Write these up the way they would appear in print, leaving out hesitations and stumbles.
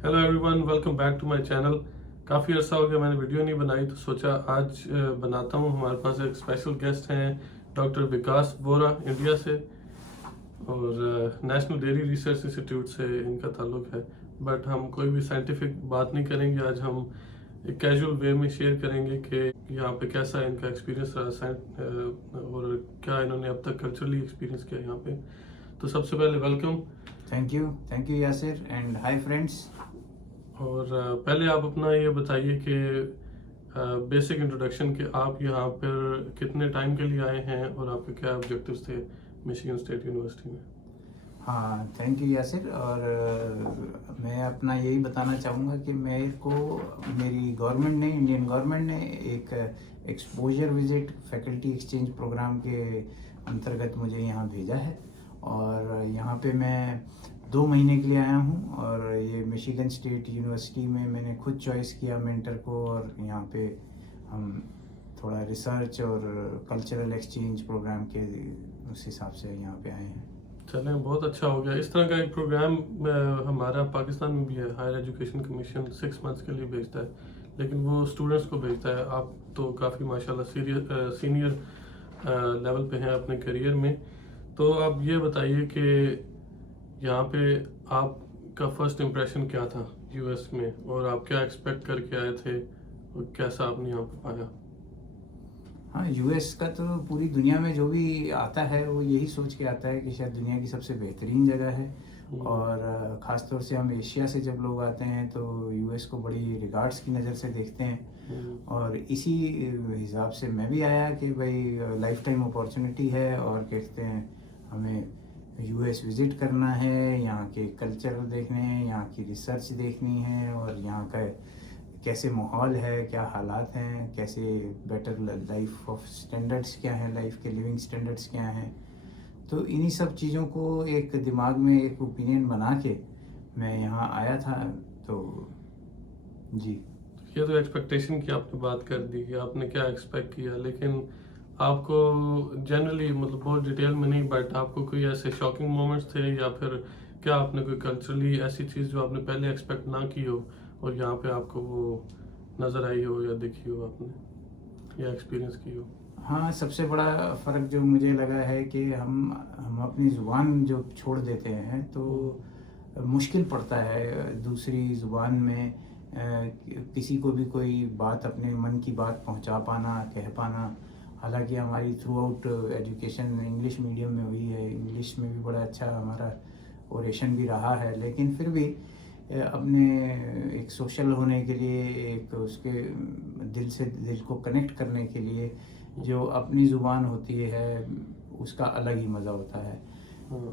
Hello everyone, welcome back to my channel. काफ़ी अर्सा हो गया मैंने वीडियो नहीं बनाई, तो सोचा आज बनाता हूँ। हमारे पास एक स्पेशल गेस्ट हैं, डॉक्टर विकास बोरा, इंडिया से, और नेशनल डेयरी रिसर्च इंस्टीट्यूट से इनका ताल्लुक है। बट हम कोई भी साइंटिफिक बात नहीं करेंगे आज, हम एक कैजुअल वे में शेयर करेंगे कि यहाँ पे कैसा इनका एक्सपीरियंस रहा और क्या इन्होंने अब तक कल्चरली एक्सपीरियंस किया यहाँ पे। तो सबसे पहले welcome. Thank you Yasir and hi friends. और पहले आप अपना ये बताइए कि बेसिक इंट्रोडक्शन कि आप यहाँ पर कितने टाइम के लिए आए हैं और आपके क्या ऑब्जेक्टिव्स थे मिशिगन स्टेट यूनिवर्सिटी में। हाँ, थैंक यू यासिर। और मैं अपना यही बताना चाहूँगा कि मेरे को मेरी गवर्नमेंट ने, इंडियन गवर्नमेंट ने एक exposure visit faculty exchange program के अंतर्गत मुझे यहाँ भेजा है। और यहाँ पे मैं 2 महीने के लिए आया हूँ। और ये मिशिगन स्टेट यूनिवर्सिटी में मैंने खुद चॉइस किया मेंटर को, और यहाँ पे हम थोड़ा रिसर्च और कल्चरल एक्सचेंज प्रोग्राम के उस हिसाब से यहाँ पे आए हैं। चलें, बहुत अच्छा हो गया। इस तरह का एक प्रोग्राम हमारा पाकिस्तान में भी है। हायर एजुकेशन कमीशन 6 मंथ्स के लिए भेजता है, लेकिन वो स्टूडेंट्स को भेजता है। आप तो काफ़ी माशाल्लाह सीनियर लेवल पे हैं अपने करियर में। तो आप ये बताइए कि यहाँ पे आपका फर्स्ट इम्प्रेशन क्या था यूएस में, और आप क्या एक्सपेक्ट करके आए थे और कैसा आपने यहाँ पे पाया। हाँ, यूएस का तो पूरी दुनिया में जो भी आता है वो यही सोच के आता है कि शायद दुनिया की सबसे बेहतरीन जगह है। और ख़ास तौर से हम एशिया से जब लोग आते हैं तो यूएस को बड़ी रिगार्ड्स की नज़र से देखते हैं। और इसी हिसाब से मैं भी आया कि भाई लाइफ टाइम अपॉर्चुनिटी है, और कहते हैं हमें यूएस विज़िट करना है, यहाँ के कल्चर देखने हैं, यहाँ की रिसर्च देखनी है, और यहाँ का कैसे माहौल है, क्या हालात हैं, कैसे बेटर लाइफ ऑफ स्टैंडर्ड्स क्या हैं, लाइफ के लिविंग स्टैंडर्ड्स क्या हैं। तो इन्हीं सब चीज़ों को एक दिमाग में एक ओपिनियन बना के मैं यहाँ आया था। तो जी, ये तो एक्सपेक्टेशन की आपने बात कर दी कि आपने क्या एक्सपेक्ट किया, लेकिन आपको जनरली मतलब बहुत डिटेल में नहीं, बट आपको कोई ऐसे शॉकिंग मोमेंट्स थे, या फिर क्या आपने कोई कल्चरली ऐसी चीज़ जो आपने पहले एक्सपेक्ट ना की हो और यहाँ पे आपको वो नज़र आई हो या देखी हो आपने या एक्सपीरियंस की हो। हाँ, सबसे बड़ा फ़र्क जो मुझे लगा है कि हम अपनी ज़ुबान जो छोड़ देते हैं तो मुश्किल पड़ता है दूसरी ज़ुबान में किसी को भी कोई बात, अपने मन की बात पहुंचा पाना, कह पाना। हालांकि हमारी through out education English medium में हुई है, इंग्लिश में भी बड़ा अच्छा हमारा ओरेशन भी रहा है, लेकिन फिर भी अपने एक सोशल होने के लिए, एक उसके दिल से दिल को कनेक्ट करने के लिए जो अपनी ज़ुबान होती है उसका अलग ही मज़ा होता है।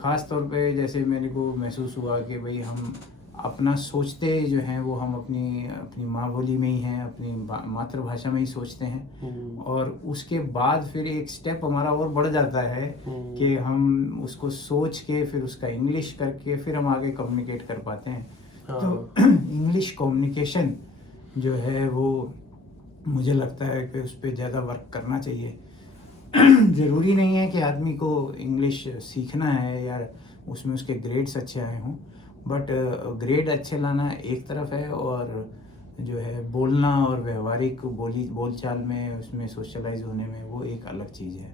ख़ास तौर पे जैसे मेरे को महसूस हुआ कि भाई हम अपना सोचते जो हैं वो हम अपनी अपनी माँ बोली में ही हैं, अपनी मातृभाषा में ही सोचते हैं। और उसके बाद फिर एक स्टेप हमारा और बढ़ जाता है कि हम उसको सोच के फिर उसका इंग्लिश करके फिर हम आगे कम्युनिकेट कर पाते हैं। तो इंग्लिश कम्युनिकेशन जो है वो मुझे लगता है कि उस पर ज़्यादा वर्क करना चाहिए। ज़रूरी नहीं है कि आदमी को इंग्लिश सीखना है या उसमें उसके ग्रेड्स अच्छे आए हों, बट ग्रेड अच्छे लाना एक तरफ है, और जो है बोलना और व्यवहारिक बोलचाल में उसमें सोशलाइज होने में वो एक अलग चीज़ है।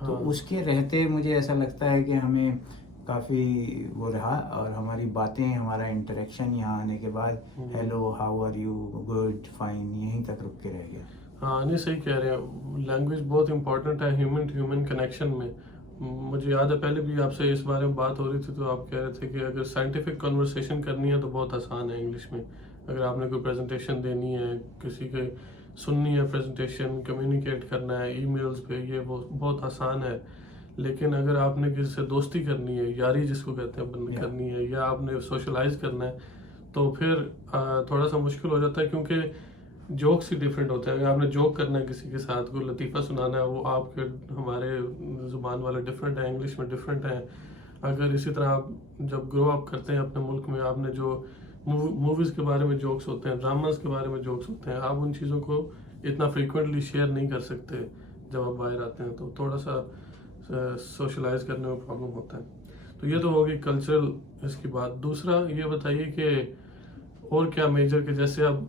तो उसके रहते मुझे ऐसा लगता है कि हमें काफ़ी वो रहा, और हमारी बातें, हमारा इंटरेक्शन यहाँ आने के बाद hello, how are you, good, fine, यहीं तक रुक के रह गया। हाँ, नहीं सही कह रहे हैं। लैंग्वेज बहुत इंपॉर्टेंट है ह्यूमन टू ह्यूमन कनेक्शन में। मुझे याद है पहले भी आपसे इस बारे में बात हो रही थी, तो आप कह रहे थे कि अगर साइंटिफिक कन्वर्सेशन करनी है तो बहुत आसान है इंग्लिश में। अगर आपने कोई प्रेजेंटेशन देनी है, किसी के सुननी है प्रेजेंटेशन, कम्युनिकेट करना है ईमेल्स पे, ये वो बहुत आसान है। लेकिन अगर आपने किसी से दोस्ती करनी है, यारी जिसको कहते हैं करनी है, या आपने सोशलाइज करना है, तो फिर थोड़ा सा मुश्किल हो जाता है, क्योंकि जोक्स ही डिफरेंट होते हैं। अगर आपने जोक करना है किसी के साथ, कोई लतीफ़ा सुनाना है, वो आपके हमारे ज़ुबान वाले डिफरेंट है, इंग्लिश में डिफरेंट है। अगर इसी तरह आप जब ग्रो अप करते हैं अपने मुल्क में, आपने जो मूवीज़ के बारे में जोक्स होते हैं, ड्रामास के बारे में जोक्स होते हैं, आप उन चीज़ों को इतना फ्रीक्वेंटली शेयर नहीं कर सकते जब आप बाहर आते हैं, तो थोड़ा सा सोशलाइज करने में प्रॉब्लम होता है। तो ये तो होगी कल्चरल इसकी बात। दूसरा ये बताइए कि और क्या मेजर के जैसे अब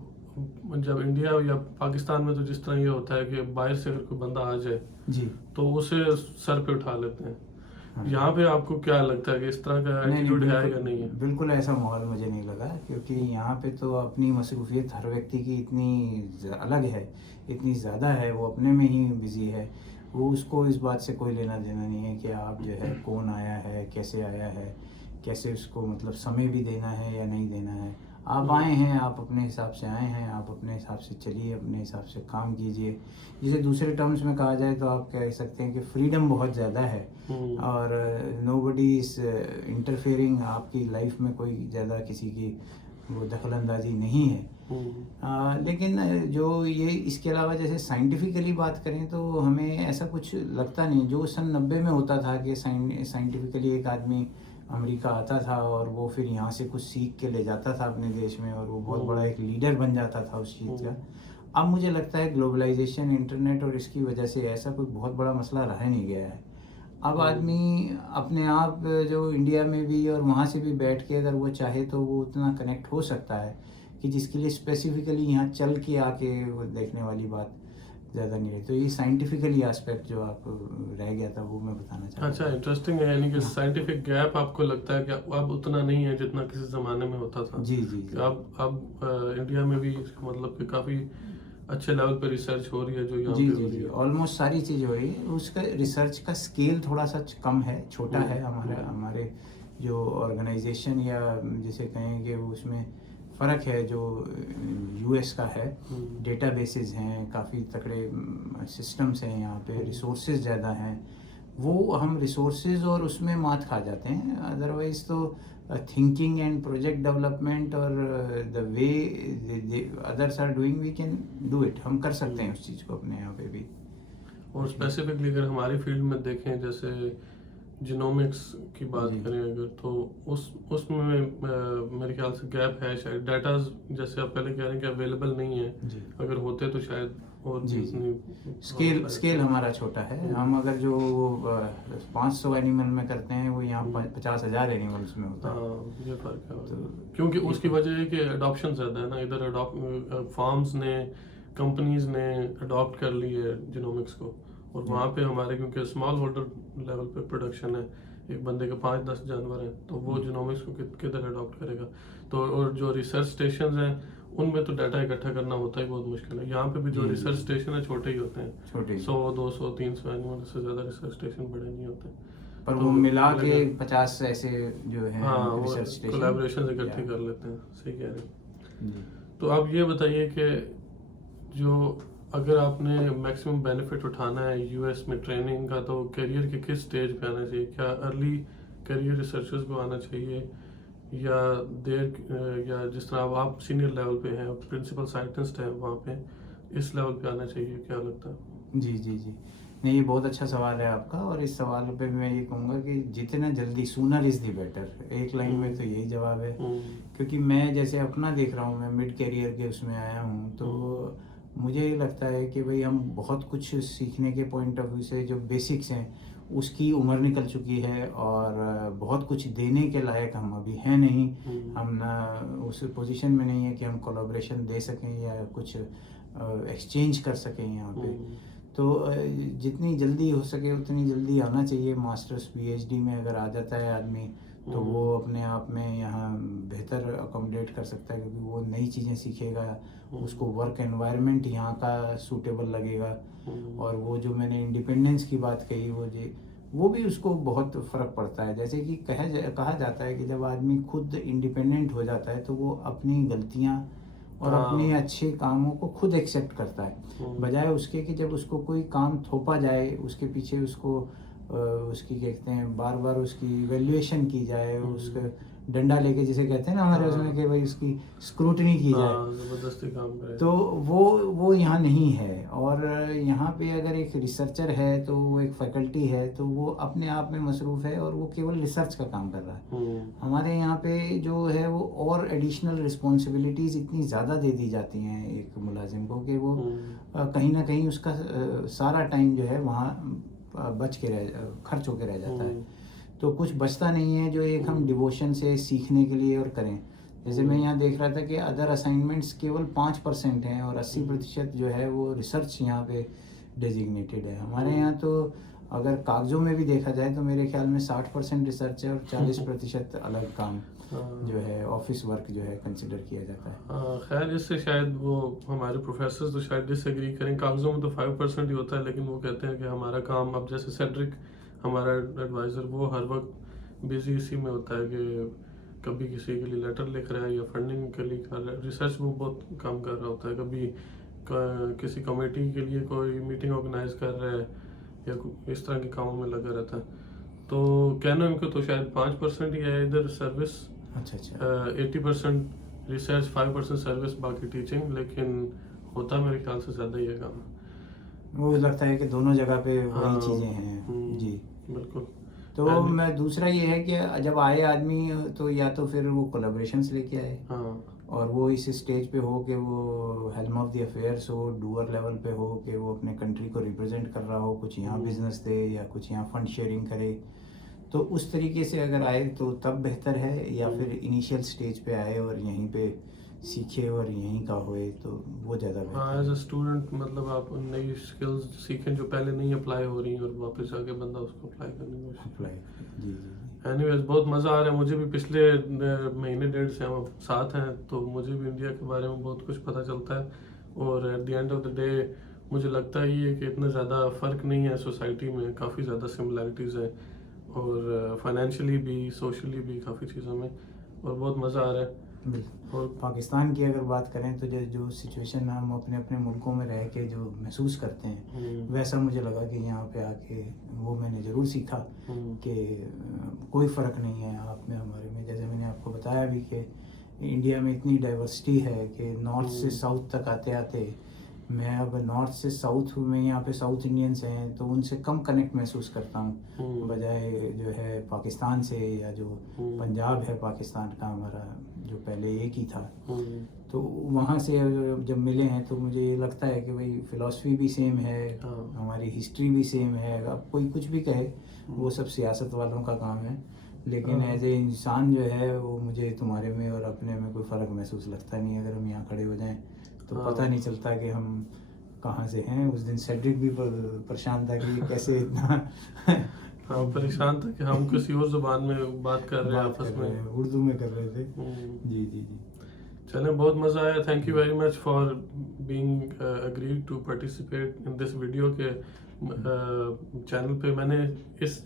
जब इंडिया या पाकिस्तान में तो जिस तरह ये होता है कि बाहर से अगर कोई बंदा आ जाए जी। तो उसे सर पे उठा लेते हैं, हाँ। यहाँ पे आपको क्या लगता है कि इस तरह का नहीं एटीट्यूड है बिल्कुल या नहीं है? बिल्कुल ऐसा माहौल मुझे नहीं लगा, क्योंकि यहाँ पे तो अपनी मसरूफियत हर व्यक्ति की इतनी अलग है, इतनी ज़्यादा है, वो अपने में ही बिजी है। वो उसको इस बात से कोई लेना देना नहीं है कि आप जो है कौन आया है, कैसे आया है, कैसे उसको मतलब समय भी देना है या नहीं देना है। आप आए हैं, आप अपने हिसाब से आए हैं, आप अपने हिसाब से चलिए, अपने हिसाब से काम कीजिए। जिसे दूसरे टर्म्स में कहा जाए तो आप कह सकते हैं कि फ्रीडम बहुत ज़्यादा है और नोबडी इज़ इंटरफेयरिंग, आपकी लाइफ में कोई ज़्यादा किसी की वो दखलंदाजी नहीं है। लेकिन जो ये इसके अलावा जैसे साइंटिफिकली बात करें तो हमें ऐसा कुछ लगता नहीं। जो सन 90 में होता था कि साइंटिफिकली एक आदमी अमेरिका आता था और वो फिर यहाँ से कुछ सीख के ले जाता था अपने देश में और वो बहुत बड़ा एक लीडर बन जाता था उस चीज़ का। अब मुझे लगता है ग्लोबलाइजेशन, इंटरनेट और इसकी वजह से ऐसा कोई बहुत बड़ा मसला रह नहीं गया है। अब आदमी अपने आप जो इंडिया में भी और वहाँ से भी बैठ के अगर वो चाहे तो वो उतना कनेक्ट हो सकता है कि जिसके लिए स्पेसिफिकली यहाँ चल के आके वो देखने वाली बात ज़्यादा नहीं है। तो ये साइंटिफिकली एस्पेक्ट जो आप रह गया था वो मैं बताना चाहता हूँ। अच्छा, इंटरेस्टिंग है। यानी कि साइंटिफिक गैप आपको लगता है कि अब उतना नहीं है जितना किसी ज़माने में होता था। जी जी जी। अब इंडिया में भी मतलब कि काफ़ी अच्छे लेवल पे रिसर्च हो रही है जो यहाँ जी पे जी हो रही जी, है। ऑलमोस्ट सारी चीज़ हो रही है। उसका रिसर्च का स्केल थोड़ा सा कम है, छोटा है। हमारे जो ऑर्गेनाइजेशन या जिसे कहें कि उसमें फ़र्क है जो यूएस का है। डेटाबेसेस हैं, काफ़ी तगड़े सिस्टम्स हैं यहाँ पे, रिसोर्सेज ज़्यादा हैं। वो हम रिसोर्सेज और उसमें मात खा जाते हैं। अदरवाइज़ तो थिंकिंग एंड प्रोजेक्ट डेवलपमेंट और the way others are doing we can do it, हम कर सकते हैं उस चीज़ को अपने यहाँ पे भी। और स्पेसिफिकली अगर हमारी फील्ड में देखें, जैसे जिनोमिक्स की बात करें अगर, तो उसमें मेरे ख्याल से गैप है शायद। डाटा जैसे आप पहले कह रहे हैं कि अवेलेबल नहीं है, अगर होते तो शायद और जी जितनी स्केल हमारा छोटा है। हम अगर जो 500 एनिमल में करते हैं वो यहाँ 50,000 एनिमल्स में होता है। हाँ, ये फर्क है। क्योंकि उसकी वजह है कि अडॉप्शन ज़्यादा है ना इधर। फार्म्स ने, कंपनीज ने अडॉप्ट कर ली है जिनोमिक्स को, और वहाँ पे हमारे क्योंकि स्मॉल होल्डर लेवल पे प्रोडक्शन है, एक बंदे के 5-10 जानवर हैं, तो वो जिनोमिक्स को किधर अडॉप्ट करेगा। तो और जो रिसर्च स्टेशन हैं उनमें तो डाटा इकट्ठा करना होता ही बहुत मुश्किल है। यहाँ पे भी जो रिसर्च स्टेशन है छोटे ही होते हैं, 100, 200, 300 एनिमल से ज़्यादा रिसर्च स्टेशन बड़े नहीं होते, पर तो वो मिला के 50 ऐसे जो है रिसर्च स्टेशन कोलैबोरेशन इकट्ठे कर लेते हैं। सही कह रहे हैं। तो आप ये बताइए कि जो अगर आपने मैक्सिमम बेनिफिट उठाना है यूएस में ट्रेनिंग का, तो करियर के किस स्टेज पे आना चाहिए? क्या अर्ली करियर रिसर्चर्स को आना चाहिए या या जिस तरह आप सीनियर लेवल पे हैं, प्रिंसिपल साइंटिस्ट हैं वहाँ पे, इस लेवल पे आना चाहिए? क्या लगता है? जी जी जी, नहीं ये बहुत अच्छा सवाल है आपका, और इस सवाल पे मैं ये कहूँगा कि जितना जल्दी, सूनर इज़ दी बेटर। एक लाइन में तो यही जवाब है। क्योंकि मैं जैसे अपना देख रहा हूँ, मैं मिड करियर के उसमें आया हूँ, तो मुझे ये लगता है कि भाई हम बहुत कुछ सीखने के पॉइंट ऑफ व्यू से जो बेसिक्स हैं उसकी उम्र निकल चुकी है, और बहुत कुछ देने के लायक हम अभी हैं नहीं। हम ना उस पोजीशन में नहीं है कि हम कोलैबोरेशन दे सकें या कुछ एक्सचेंज कर सकें यहाँ पे। तो जितनी जल्दी हो सके उतनी जल्दी आना चाहिए। मास्टर्स पीएचडी में अगर आ जाता है आदमी तो वो अपने आप में यहाँ बेहतर अकोमोडेट कर सकता है, क्योंकि वो नई चीज़ें सीखेगा, उसको वर्क एनवायरनमेंट यहाँ का सूटेबल लगेगा। और वो जो मैंने इंडिपेंडेंस की बात कही, वो भी उसको बहुत फ़र्क पड़ता है। जैसे कि कहा जाता है कि जब आदमी खुद इंडिपेंडेंट हो जाता है तो वो अपनी गलतियाँ और अपने अच्छे कामों को खुद एक्सेप्ट करता है, बजाय उसके कि जब उसको कोई काम थोपा जाए, उसके पीछे उसको उसकी कहते हैं बार बार उसकी इवैल्यूएशन की जाए, उसका डंडा लेके जिसे कहते हैं ना हमारे उसमें, कि भाई उसकी स्क्रूटनी की जाए, जबरदस्ती काम करे। तो वो यहाँ नहीं है। और यहाँ पे अगर एक रिसर्चर है तो वो एक फैकल्टी है, तो वो अपने आप में मसरूफ़ है और वो केवल रिसर्च का काम कर रहा है। हमारे यहाँ पे जो है वो और एडिशनल रिस्पॉन्सिबिलिटीज़ इतनी ज़्यादा दे दी जाती हैं एक मुलाजिम को कि वो कहीं ना कहीं उसका सारा टाइम जो है वहाँ खर्च होके रह जाता है। तो कुछ बचता नहीं है जो एक हम डिवोशन से सीखने के लिए और करें। जैसे मैं यहाँ देख रहा था कि अदर असाइनमेंट्स केवल 5% हैं और 80% जो है वो रिसर्च यहाँ पे डेजिग्नेटेड है। हमारे यहाँ तो अगर कागजों में भी देखा जाए तो मेरे ख्याल में 60% रिसर्च है और 40% अलग काम जो है ऑफिस वर्क जो है कंसिडर किया जाता है। खैर इससे शायद वो हमारे प्रोफेसर तो शायद डिसएग्री करें, कागजों में तो 5% ही होता है, लेकिन वो कहते हैं कि हमारा काम, अब जैसे सेड्रिक हमारा एडवाइज़र, वो हर वक्त बिजी इसी में होता है कि कभी किसी के लिए लेटर लिख रहा है या फंडिंग के लिए कर रहा है, रिसर्च वो बहुत काम कर रहा होता है, कभी किसी कमेटी के लिए कोई मीटिंग ऑर्गेनाइज कर रहा है या इस तरह के कामों में लगा रहता है। तो कहना उनको तो शायद 5% ही है इधर सर्विस, अच्छा 80% रिसर्च, 5% सर्विस, बाकी टीचिंग, लेकिन होता मेरे ख्याल से ज़्यादा ही है काम। वो लगता है कि दोनों जगह पे वही हाँ, चीज़ें हैं जी। बिल्कुल। तो मैं दूसरा ये है कि जब आए आदमी तो या तो फिर वो कोलैबोरेशंस लेके आए और वो इस स्टेज पे हो कि वो हेल्म ऑफ द अफेयर्स हो, डूअर लेवल पे हो कि वो अपने कंट्री को रिप्रेजेंट कर रहा हो, कुछ यहाँ बिजनेस दे या कुछ यहाँ फंड शेयरिंग करे। तो उस तरीके से अगर आए तो तब बेहतर है, या फिर इनिशियल स्टेज पे आए और यहीं पे सीखे और यहीं का होए तो वो ज़्यादा बेहतर हाँ, एज अ स्टूडेंट मतलब आप नई स्किल्स सीखें जो पहले नहीं अप्लाई हो रही हैं और वापस जाके बंदा उसको अप्लाई करने की कोशिश अप्लाई जी जी। एनीवेज बहुत मज़ा आ रहा है मुझे भी, पिछले महीने डेढ़ से हम साथ हैं तो मुझे भी इंडिया के बारे में बहुत कुछ पता चलता है, और at the end of the day मुझे लगता ही है कि इतना ज़्यादा फ़र्क नहीं है सोसाइटी में, काफ़ी ज़्यादा सिमिलैरिटीज़ हैं, और फाइनेंशियली भी, सोशली भी, काफ़ी चीज़ों में, और बहुत मज़ा आ रहा है। और पाकिस्तान की अगर बात करें तो जो सिचुएशन हम अपने अपने मुल्कों में रह के जो महसूस करते हैं, वैसा मुझे लगा कि यहाँ पे आके वो मैंने ज़रूर सीखा कि कोई फ़र्क नहीं है आप में हमारे में। जैसे मैंने आपको बताया भी कि इंडिया में इतनी डाइवर्सिटी है कि नॉर्थ से साउथ तक आते आते मैं अब नॉर्थ से साउथ में, यहाँ पे साउथ इंडियंस हैं तो उनसे कम कनेक्ट महसूस करता हूँ बजाय जो है पाकिस्तान से, या जो पंजाब है पाकिस्तान का हमारा जो पहले एक ही था। तो वहाँ से जब मिले हैं तो मुझे ये लगता है कि भाई फ़िलासफ़ी भी सेम है, हमारी हिस्ट्री भी सेम है। अब कोई कुछ भी कहे वो सब सियासत वालों का काम है, लेकिन एज ए इंसान जो है वो मुझे तुम्हारे में और अपने में कोई फ़र्क महसूस लगता नहीं। अगर हम यहाँ खड़े हो जाएं तो पता नहीं चलता कि हम कहाँ से हैं। उस दिन सेड्रिक भी परेशान था कि कैसे इतना हाँ, परेशान था कि हम किसी और ज़ुबान में बात कर रहे हैं, आपस में उर्दू में कर रहे थे। जी जी जी। चलें, बहुत मज़ा आया। Thank you very much for being agreed to participate in this video के चैनल पे। मैंने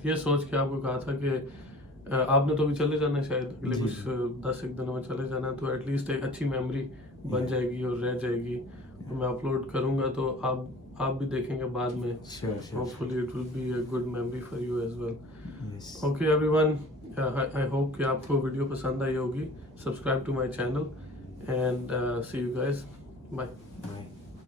ये सोच के आपको कहा था कि आपने तो अभी चले जाना है, शायद अगले कुछ 10 दिनों में चले जाना है, तो एटलीस्ट एक अच्छी मेमोरी बन जाएगी और रह जाएगी। तो मैं अपलोड करूँगा तो आप भी देखेंगे बाद में। Hopefully it will be a good memory for you as well. Okay everyone, I hope कि आपको वीडियो पसंद आई होगी। Subscribe to my channel and see you guys, bye.